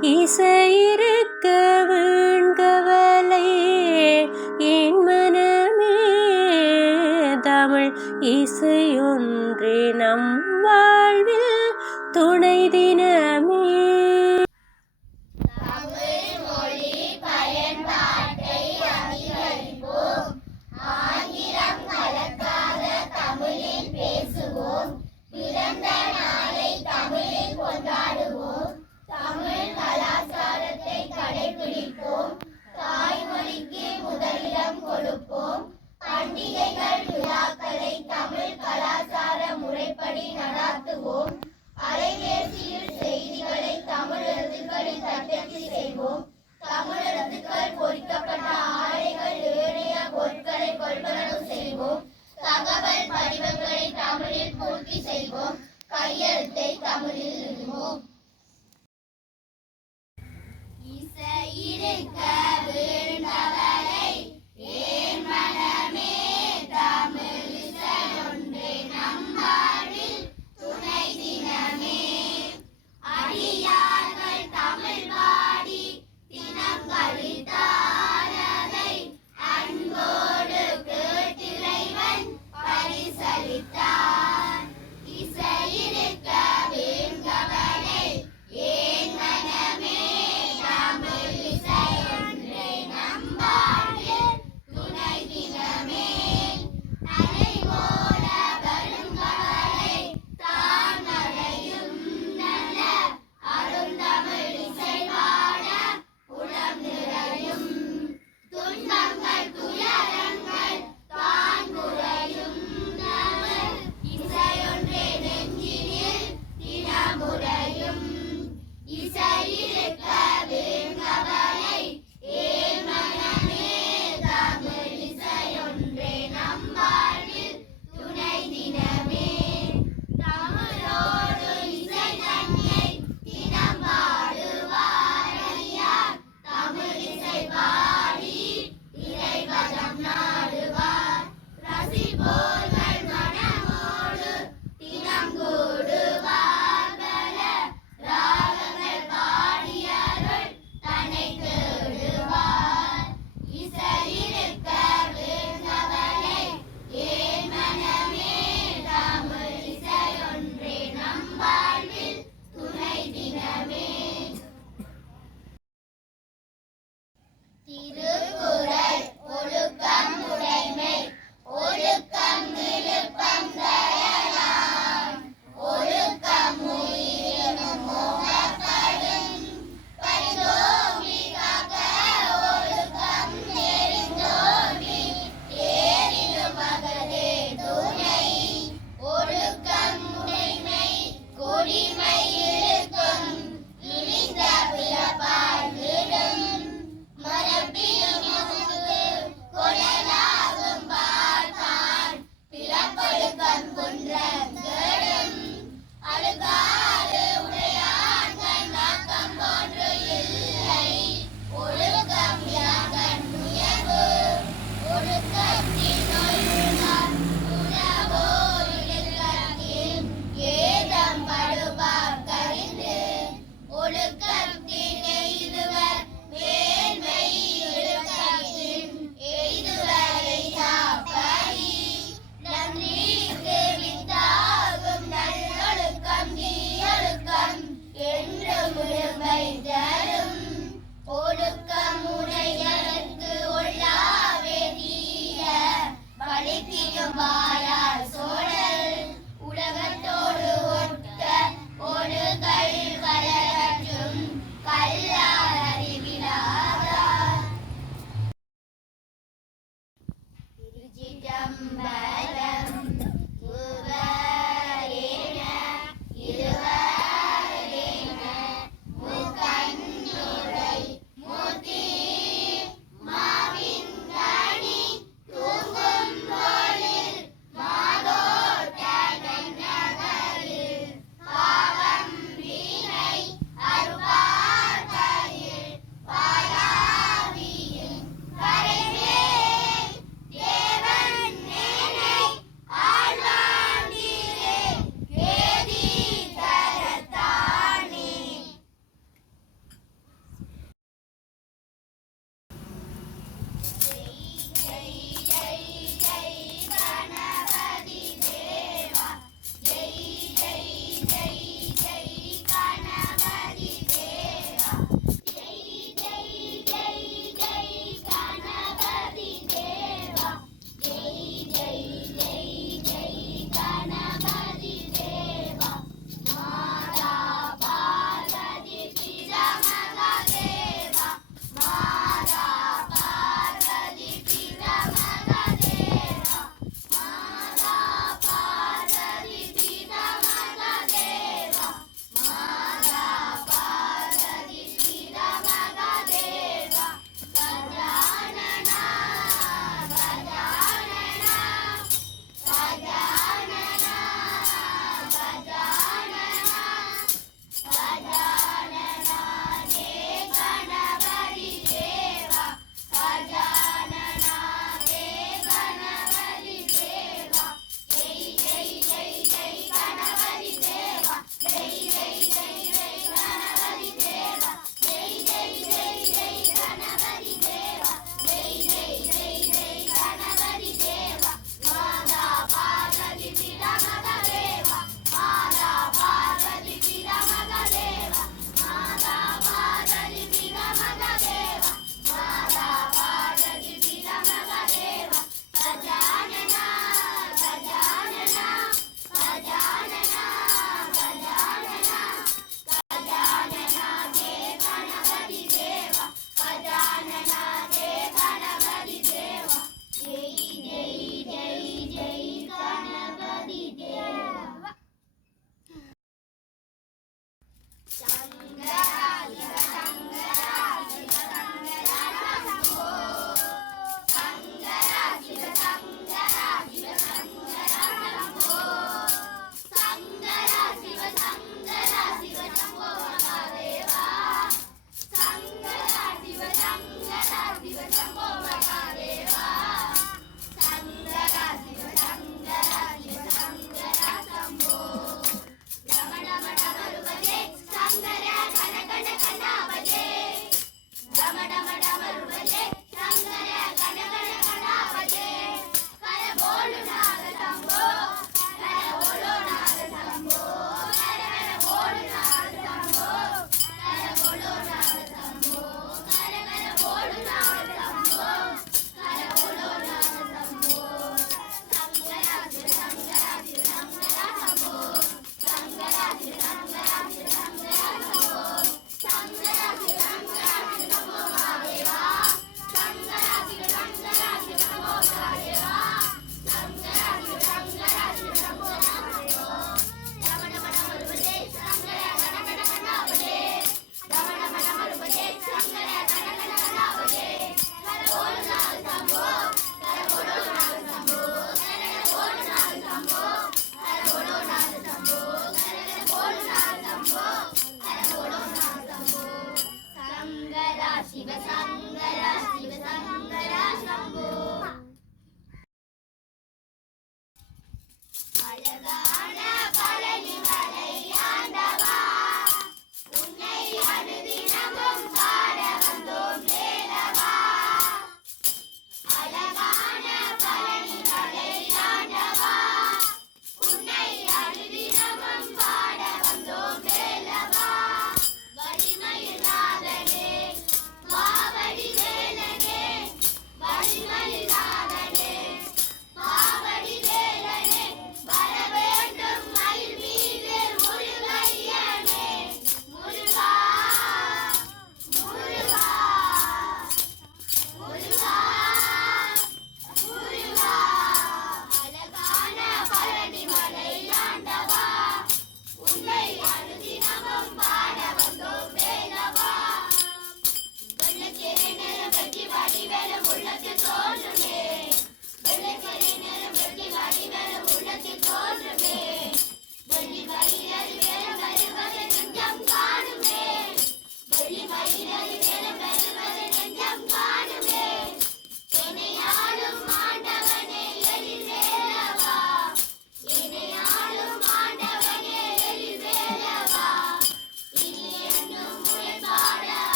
一岁